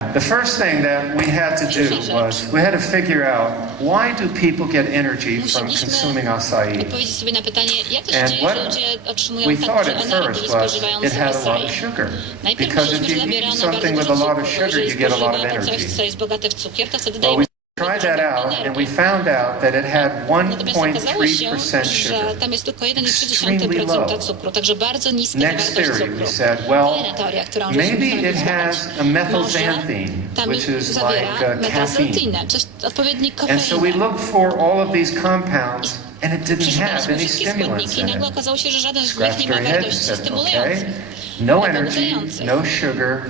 The first thing that we had to do was we had to figure out why do people get energy from consuming acai. Odpowiedzieć sobie na pytanie, jak to się And dzieje, what że ludzie otrzymują we tak thought dużo at energii first was spożywając it had a lot acai. of sugar. Najpierw Because if myśleliśmy, you że eat zawiera ono something bardzo with a dużo lot of cukru, sugar, jeżeli you get a lot of spożywamy coś, energy. co jest bogate w cukier, to wtedy But daje we tried that out and we found out that it had Natomiast okazało się, 1.3% że sugar. tam jest tylko Extremely 1,3% low. cukru, także bardzo niska Next zawartość theory, cukru. we said, well, Kolejna teoria, którą maybe żeśmy it has a methylxanthine, which is zawiera like caffeine. metazoltinę, czyli odpowiednik And so we kofeiny. looked for all of these compounds and it didn't have Przeszukaliśmy any wszystkie stimulants składniki i in nagle it. okazało się, że żaden z nich Scratched nie our ma heads, wartości said, stymulujących. okay, no energy, pobudzających. no sugar.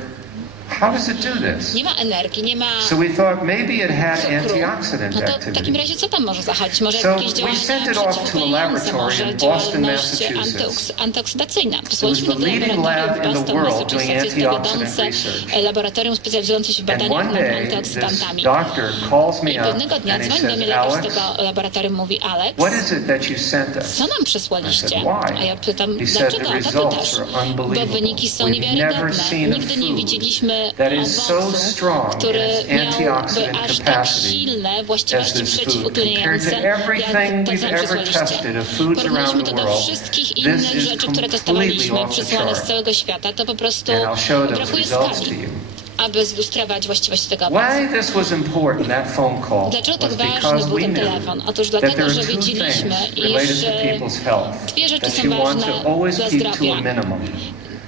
How does it do this? Nie ma energii, nie ma So we thought maybe it had cukru. antioxidant No to w takim activity. razie co tam może zachodzić? Może So jakieś we działania sent it off to a przeciwutleniające, laboratory może in Boston, działalność Massachusetts. antyoksydacyjna. It was Wysłaliśmy the do leading laboratorium lab w in the Boston, world doing Massachusetts. Jest to antioxidant wiodące research. laboratorium specjalizujące się w And badaniach one nad day, this antyoksydantami. doctor calls me I up pewnego dnia and he dzwoni do mnie says, lekarz z Alex, tego laboratorium, mówi: Alex, what is it that you sent us? co nam przysłaliście? I said, why? A ja pytam, He said, dlaczego? the A to results pytasz. are unbelievable. Bo wyniki są We've never niewiarygodne. seen a Nigdy nie food widzieliśmy that is so owocu, strong in który its miałby antioxidant aż tak capacity silne as właściwości this food. Compared przeciwutleniające, to jak everything to, we've co ever przysłaliście. tested of foods Porównaliśmy around to the do world, wszystkich this innych is rzeczy, które completely testowaliśmy, off the przysłane z chart. całego świata. To po prostu And I'll show those brakuje results to skali, you. aby zilustrować właściwości tego owocu. Why this was important, that phone call, Dlaczego tak was ważny because był we ten knew telefon? Otóż that there dlatego, are że two wiedzieliśmy, things related iż to people's health dwie rzeczy that są you want ważne to always dla keep to zdrowia. a minimum.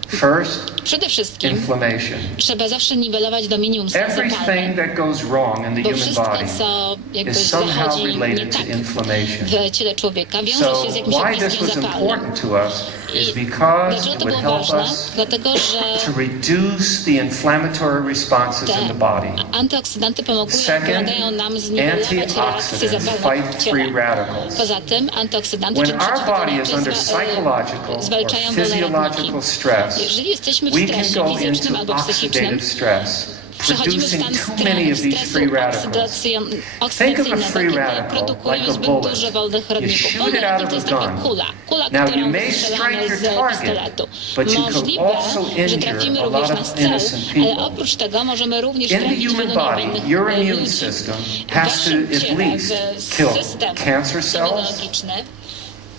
First, Przede wszystkim inflammation. trzeba zawsze niwelować do minimum stan Everything zapalny, that goes wrong in the bo human wszystko, body co jakby is somehow zachodzi nie related to tak inflammation. w ciele człowieka, wiąże So się z jakimś why this ogniskiem was zapalnym. important to us is I because dlaczego it to would było help ważne? us Dlatego, że to reduce the inflammatory responses in the te body. antyoksydanty Second, pomagają nam zniwelować reakcje antioxidants zapalne w fight ciele. free radicals. Poza tym antyoksydantty, When czyli our body is przeciwutleniające, under psychological or zwalczają wolne radniki. physiological stress, Jeżeli jesteśmy w we can stresie go fizycznym into albo psychicznym, oxidative stress, przechodzimy w producing stan too many of these stresu free radicals. Think of a free oksydacyjnego, radical produkuje like a zbyt bullet. dużo wolnych You rodników. shoot it Wolny out rodnik of to jest a taka gun. kula, Now you którą may strike strzelamy your z target, pistoletu. but you could Możliwe, also że injure trafimy a również lot nasz of cel, innocent ale people. oprócz tego możemy również In the trafić human wielu body, niewinnych your immune ludzi. system W has to waszym at ciele, least w kill system cancer cells, immunologiczny działa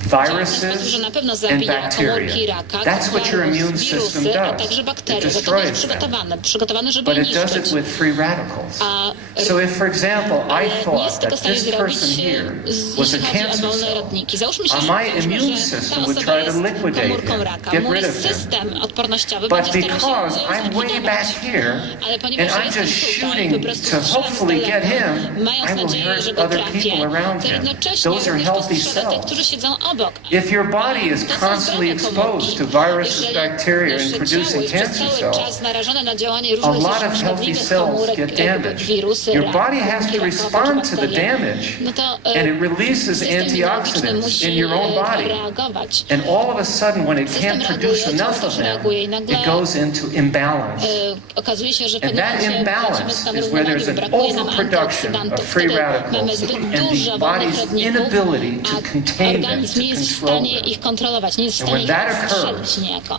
w ten sposób, viruses, że na pewno and zabija komórki bacteria. raka, That's what your immune system wirusy, a does. także It bakterie. Do tego jest destroys them. przygotowane, żeby But je it does niszczyć. it with free radicals. A So if, for example, I ale nie jest thought tego w that stanie this zrobić, person here was jeśli a chodzi o cancer wolne cell, rodniki. Załóżmy się, my że immune ta system would osoba try to jest liquidate komórką him, raka. get Mój rid of him. system odpornościowy But będzie starał because się I'm way zlikwidować. back here Ale and ponieważ I'm jestem just tutaj, po shooting prostu to strzelam z hopefully get daleka, him, mając I will nadzieję, że hurt go other trafię, people around to him. jednocześnie Those are również healthy postrzega tych, cells. którzy siedzą obok. If your body is To są constantly zdrowe komórki. exposed to viruses, Jeżeli bacteria, and nasze producing ciało jest przez cancer cały cells, czas narażone na działanie a różnych lot of healthy szkodliwych cells komórek, get jakby damaged. wirusy, Your rak, body has to komórki rakowe, respond to the bakterie, damage, no to and it releases system immunologiczny antioxidants musi in your own body. reagować. And all of a sudden, when it System can't produce reaguje, enough ciało of też them, reaguje i nagle it goes into imbalance. Okazuje się, że w And pewnym that momencie imbalance wchodzimy w stan is where równowagi, there's an brakuje nam overproduction antyoksydantów, of free wtedy mamy radicals zbyt and dużo the wolnych body's rodników, inability to a contain them, organizm to nie jest w control stanie them. ich kontrolować, nie jest w And stanie when that ich occurs, strzelić niejako.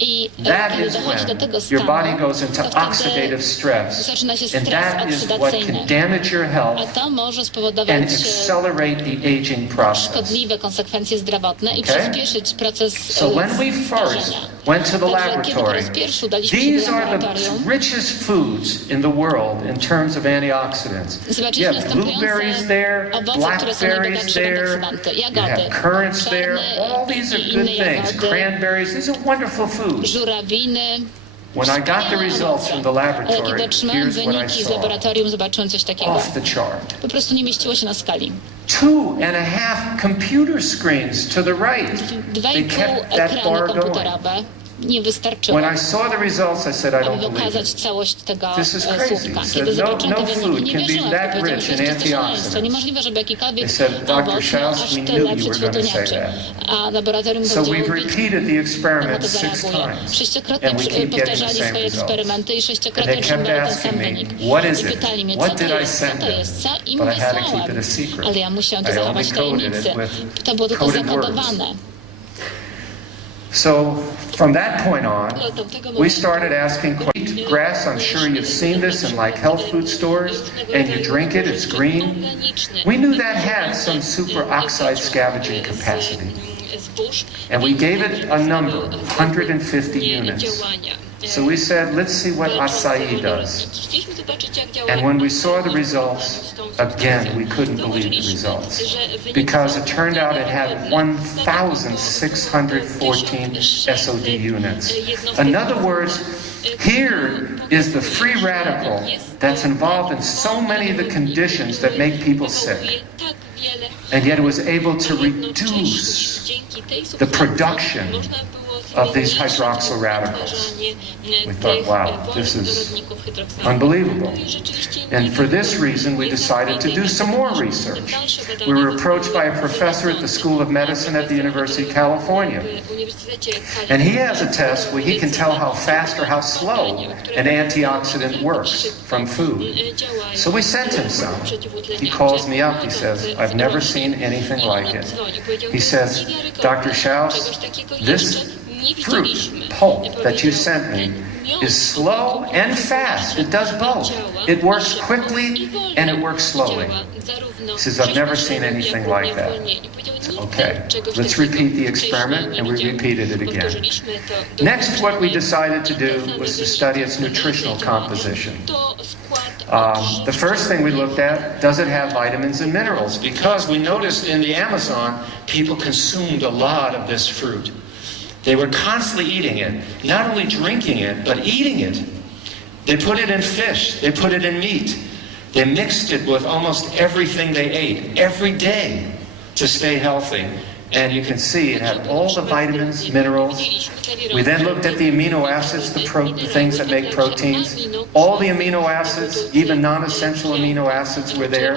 I That kiedy is dochodzi do tego when your stanu, body goes into to wtedy oxidative stress. zaczyna się And stres that is what oksydacyjny. can damage your A health to może and spowodować accelerate the aging process. szkodliwe konsekwencje zdrowotne i Okay? przyspieszyć proces So when we first starzenia. went to the Także kiedy po laboratory, raz pierwszy udaliśmy się these do are the laboratorium, richest foods in the world in terms of antioxidants. You zobaczyliśmy have blueberries następujące there, owoce, które są blackberries najbogatsze w there, antyoksidanty. you Jagody, have currants there. czarne All these are i good inne things. jagody, Cranberries, these are wonderful foods. żurawiny. When I got the results from the Kiedy laboratory, otrzymałem here's what I wyniki z saw. laboratorium, zobaczyłem coś takiego. Off the chart. Po prostu nie mieściło się na skali. 2.5 computer screens to the right. They 2,5 kept that ekrany bar going. komputerowe nie wystarczyło, When I saw the results, I said, I don't aby believe pokazać it. całość tego This is crazy. słupka. Said, Kiedy zobaczyłem no te food wyniki, nie can be wierzyłem w that to. Powiedziałem, rich że in to jest czyste szaleństwo. antioxidants. Niemożliwe, żeby jakikolwiek They said, Dr. owoc miał Schauss, aż we knew tyle you were gonna say przeciwutleniaczy. that. A laboratorium So powiedziało, we've repeated the na experiment to 6 zareaguje. times. Sześciokrotnie And we keep getting the powtarzali same swoje results. eksperymenty i And sześciokrotnie they kept otrzymywali ten asking sam me, wynik. what is I it? pytali mnie, What co did to I jest, send co to them? jest, co im But I had to keep wysłałem. it a secret. Ale ja musiałam to I only zachować w coded it tajemnicy. with To było tylko coded words. zakodowane. So from that point on, Od tamtego we momentu started asking questions. Grass, I'm sure you've seen this in like health food stores, and you drink it, it's green. We knew that had some superoxide scavenging capacity. And we gave it a number, 150 units. So we said, let's see what acai does. And when we saw the results, again, we couldn't believe the results. Because it turned out it had 1,614 SOD units. In other words, here is the free radical that's involved in so many of the conditions that make people sick. And yet it was able to reduce the production of these hydroxyl radicals. We thought, wow, this is unbelievable. And for this reason, we decided to do some more research. We were approached by a professor at the School of Medicine at the University of California. And he has a test where he can tell how fast or how slow an antioxidant works from food. So we sent him some. He calls me up, he says, I've never seen anything like it. He says, Dr. Schauss, this fruit pulp that you sent me is slow and fast. It does both. It works quickly and it works slowly. He says, I've never seen anything like that. Okay, let's repeat the experiment, and we repeated it again. Next, what we decided to do was to study its nutritional composition. The first thing we looked at, does it have vitamins and minerals? Because we noticed in the Amazon, people consumed a lot of this fruit. They were constantly eating it, not only drinking it, but eating it. They put it in fish, they put it in meat. They mixed it with almost everything they ate, every day, to stay healthy. And you can see it had all the vitamins, minerals. We then looked at the amino acids, the things that make proteins. All the amino acids, even non-essential amino acids, were there.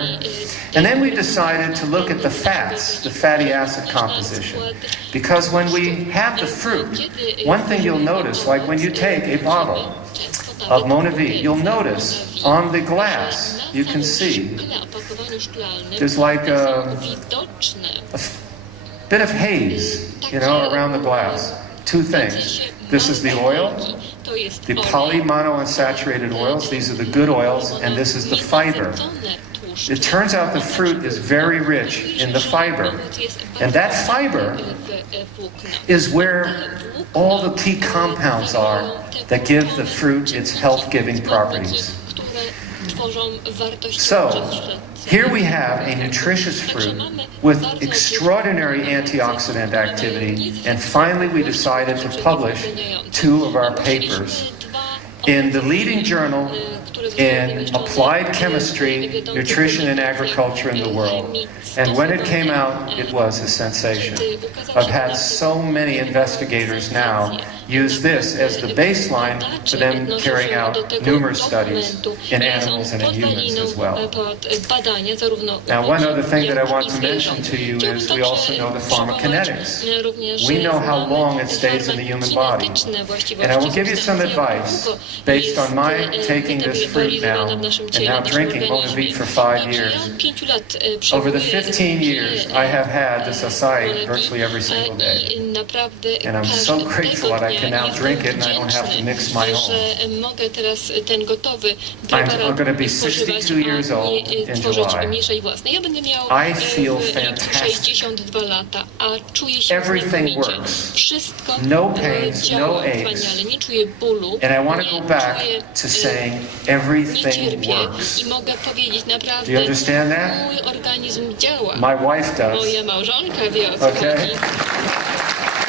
And then we decided to look at the fats, the fatty acid composition. Because when we have the fruit, one thing you'll notice, like when you take a bottle of Monavie, you'll notice on the glass, you can see, there's like a bit of haze, around the glass. Two things. This is the oil, the polymonounsaturated oils. These are the good oils, and this is the fiber. It turns out the fruit is very rich in the fiber. And that fiber is where all the key compounds are that give the fruit its health-giving properties. So, here we have a nutritious fruit with extraordinary antioxidant activity, and finally we decided to publish 2 of our papers in the leading journal in applied chemistry, nutrition, and agriculture in the world. And when it came out, it was a sensation. I've had so many investigators now use this as the baseline for them carrying out numerous studies in animals and in humans as well. Now, one other thing that I want to mention to you is we also know the pharmacokinetics. We know how long it stays in the human body. And I will give you some advice based on my taking this fruit now and now drinking Monavie for 5 years. Over the 15 years, I have had this acai virtually every single day. And I'm so grateful that I can now drink it and I don't have to mix my own. I'm going to be 62 years old in July. I feel fantastic. Everything works. No pains, no aches. And I want to go back to saying everything works. Do you understand that? My wife does. Okay?